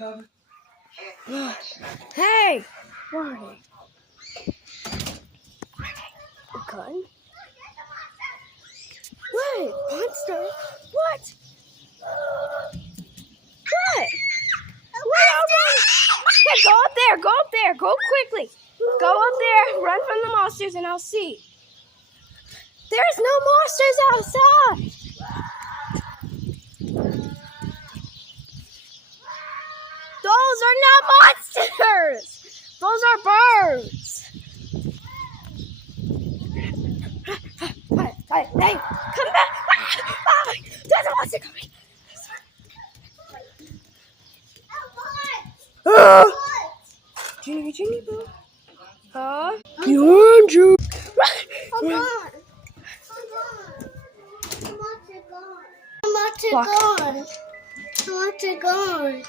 cover? Hey! Warning. A gun? What? Monster? What? What? Where are we? Okay, go up there. Go up there. Go quickly. Go up there. Run from the monsters and I'll see. There's no monsters outside. Those are not monsters. Those are birds. Hey, come back. There's a monster coming. Ginny Boo. Behind you. Hold on. I want to go.